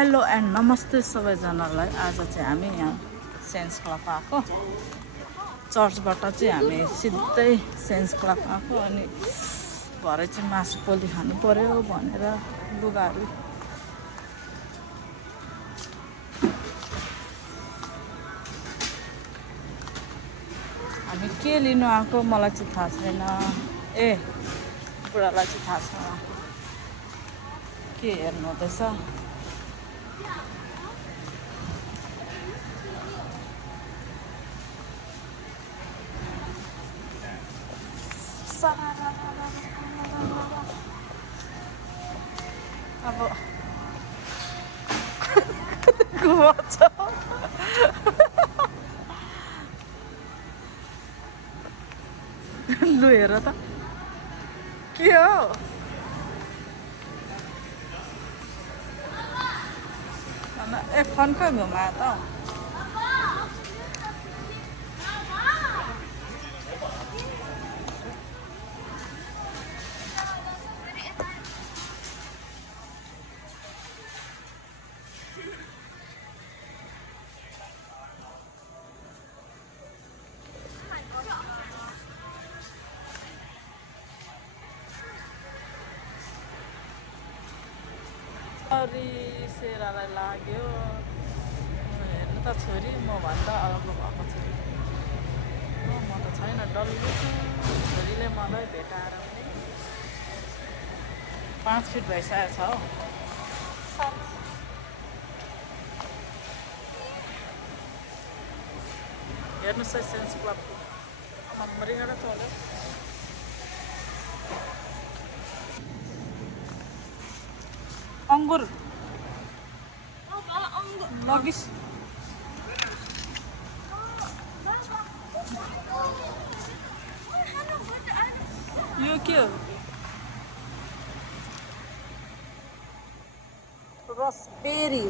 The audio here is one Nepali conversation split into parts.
हेलो एन्ड नमस्ते सबैजनालाई। आज चाहिँ हामी यहाँ साइन्स क्लब आएको, चर्चबाट चाहिँ हामी सिधै साइन्स क्लब आएको। अनि भरे चाहिँ मासु पोली खानु पर्यो भनेर लुगाहरू हामी के लिनु आएको मलाई चाहिँ थाहा छैन। बुढालाई चाहिँ थाहा छ के हेर्नु हुँदैछ। अब घुमाउँछ लु हेर त के हो। फोन कहाँ घुमायो त। छोरी सेरालाई लाग्यो हेर्नु त छोरी म भन्दा अरूको भएको छोरी म त छैन डल्लो छु। छोरीले मलाई भेटाएर पनि 5 फिट भइसकेको छ हौ। हेर्नुहोस् है साइन्स क्लबको मरिगाडा चल्यो। अङ्गुर लगिस यो के हो। रसबेरी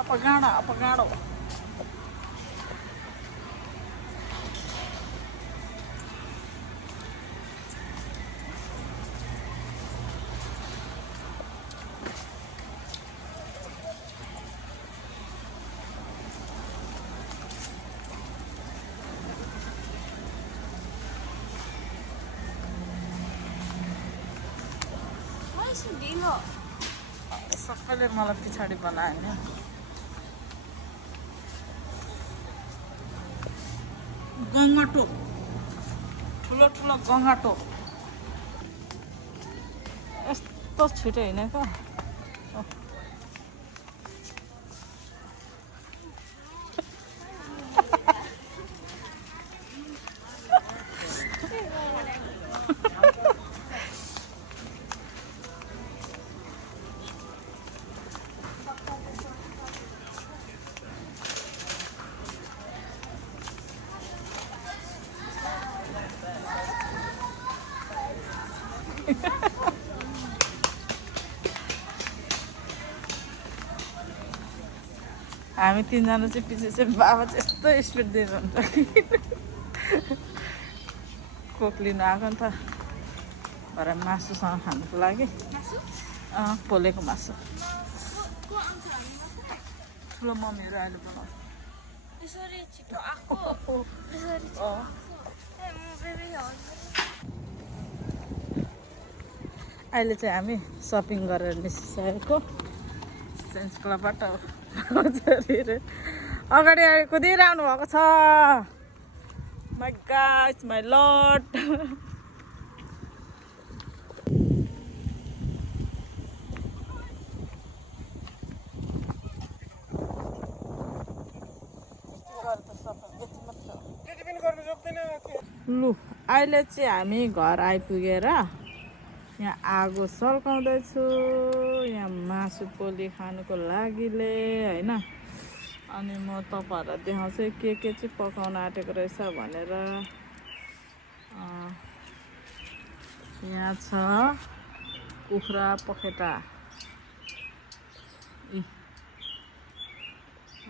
अपगाडो सबैले मलाई पछाडि बनायो नि। गङ्गटो ठुलो गङ्गटो यस्तो छिटो हिँडेको। हामी तीनजना चाहिँ पछि चाहिँ बाबा चाहिँ यस्तो स्पिड दिनुहुन्छ कोक लिनु आएको नि त भरे मासुसँग खानुको लागि। पोलेको मासु ठुलो मम्मीहरू अहिले बनाउँछ। अहिले चाहिँ हामी सपिङ गरेर निस्किसकेको साइन्स क्लबबाट। अगाडि कुदिरहनु भएको छ। My guys my lord. लु अहिले चाहिँ हामी घर आइपुगेर यहाँ आगो सल्काउँदैछु। यहाँ मासु पोली खानुको लागिले होइन। अनि म तपाईँहरूलाई देखाउँछु के चाहिँ पकाउन आँटेको रहेछ भनेर। यहाँ छ कुखुरा पखेटा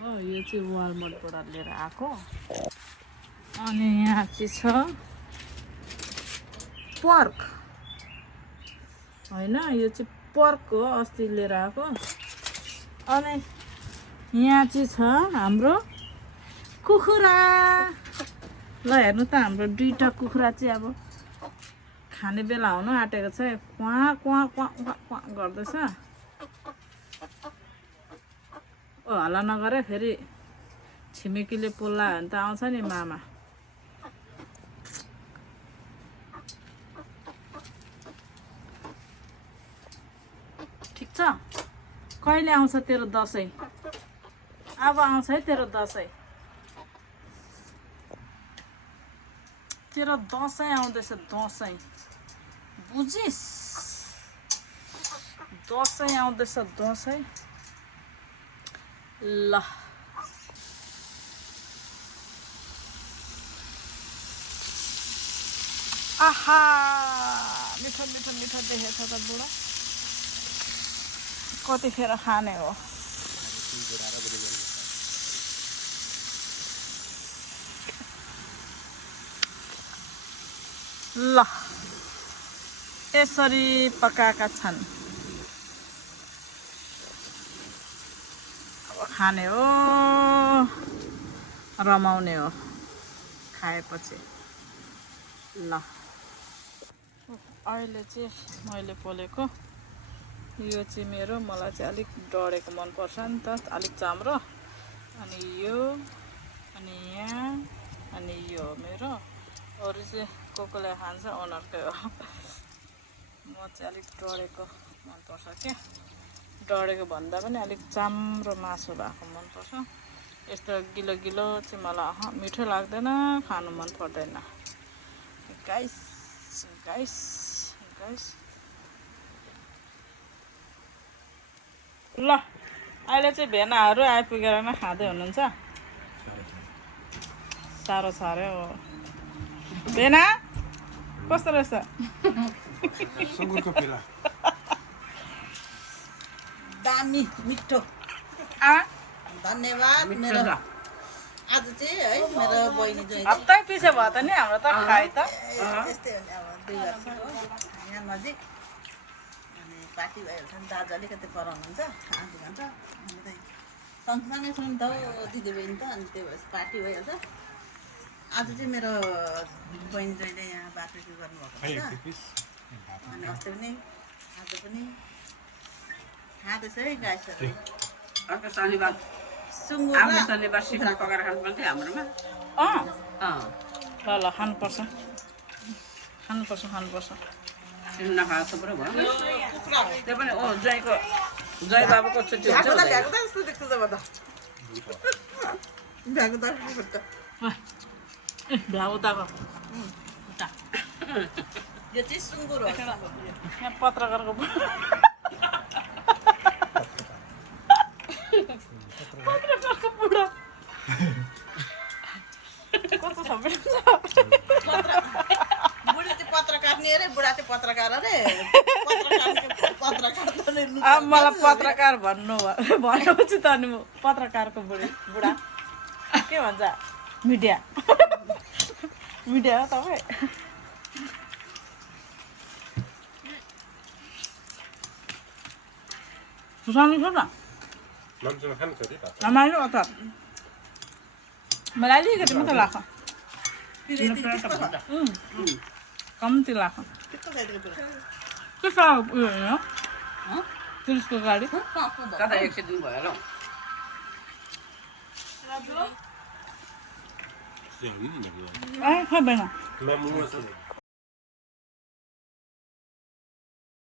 हो, यो चाहिँ वालमार्टबाट लिएर आएको। अनि यहाँ चाहिँ छ पर्क होइन यो चाहिँ पर्क हो अस्ति लिएर आएको अनि यहाँ चाहिँ छ हाम्रो कुखुरा ल हेर्नु त हाम्रो दुईटा कुखुरा चाहिँ अब खाने बेला हुनु आँटेको छ क्वा क्वा क्वा क्वा क्वा गर्दैछ ओ हल्ला नगरे फेरि छिमेकीले पोल्ला भने त आउँछ नि मामा ठिक छ कहिले आउँछ तेरो दसैँ अब आउँछ है तेरो दसैँ तेरो दसैँ आउँदैछ दसैँ बुझिस् दसैँ आउँदैछ दसैँ ल आहा मिठो मिठो मिठो देखेछ त बुढा कतिखेर खाने हो ल यसरी पकाएका छन् अब खाने हो रमाउने हो खाएपछि ल अहिले चाहिँ मैले पोलेको यो चाहिँ मेरो मलाई चाहिँ अलिक डढेको मनपर्छ नि त अलिक चाम्रो अनि यो अनि यहाँ अनि यो मेरो अरू चाहिँ कोले खान्छ ओनरकै हो म चाहिँ अलिक डढेको मनपर्छ क्या डढेको भन्दा पनि अलिक चाम्रो मासु भएको मनपर्छ यस्तो गिलो गिलो चाहिँ मलाई मिठो लाग्दैन खानु मन पर्दैन गाइस गाइस गाइस ल अहिले चाहिँ भेनाहरू आइपुगेर नै खाँदै हुनुहुन्छ साह्रो साह्रो भेना कस्तो रहेछ सुँगुरको पेला दामी मिठो धन्यवाद मेरो आज चाहिँ है मेरो बहिनी चाहिँ हप्ता पछि भयो त नि हाम्रो त खाइ त यस्तै हो नि अब 2 वर्ष हो यहाँ नजिक अनि पार्टी भइहाल्छ नि दाजु अलिकति पराउनुहुन्छ आधी घन्टा हामी त सँगसँगै छौँ नि त दिदी बहिनी त अनि त्यो भएपछि पार्टी भइहाल्छ आज चाहिँ मेरो बहिनी जहिले यहाँ बाटो गर्नुभएको छ अनि अस्ति पनि आज पनि खाँदैछ है गाईहरू अर्को शनिबार सुँगुर आउने शनिबार सिक्न पकाएर खानु पर्थ्यो हाम्रोमा ल ल खानुपर्छ खानुपर्छ खानुपर्छ नखाएको थुप्रो भयो कुखुरा हो त्यो पनि जय बाबुको छुट्टी हुन्छ भ्याएको जस्तो देख्छ जब त भ्याएको त भ्याउदाको यो चाहिँ सुँगुर हो यहाँ पत्रकारको पत्रकारको बुढो कस्तो छ बुढी चाहिँ पत्रकार नि अरे बुढा चाहिँ पत्रकार अरे पत्रकार त नि अब मलाई पत्रकार भन्नु भनेपछि त अनि पत्रकारको बुढा के भन्छ मिडिया मिडिया हो तपाईँ सुसानी छ त रमाइलो त मलाई अलिकति मात्रै लाग्छ कम्ती लाग्छ के साह्रो उयो होइन पुलिसको गाडी कता 102 भयो ल खाँदैन Mamu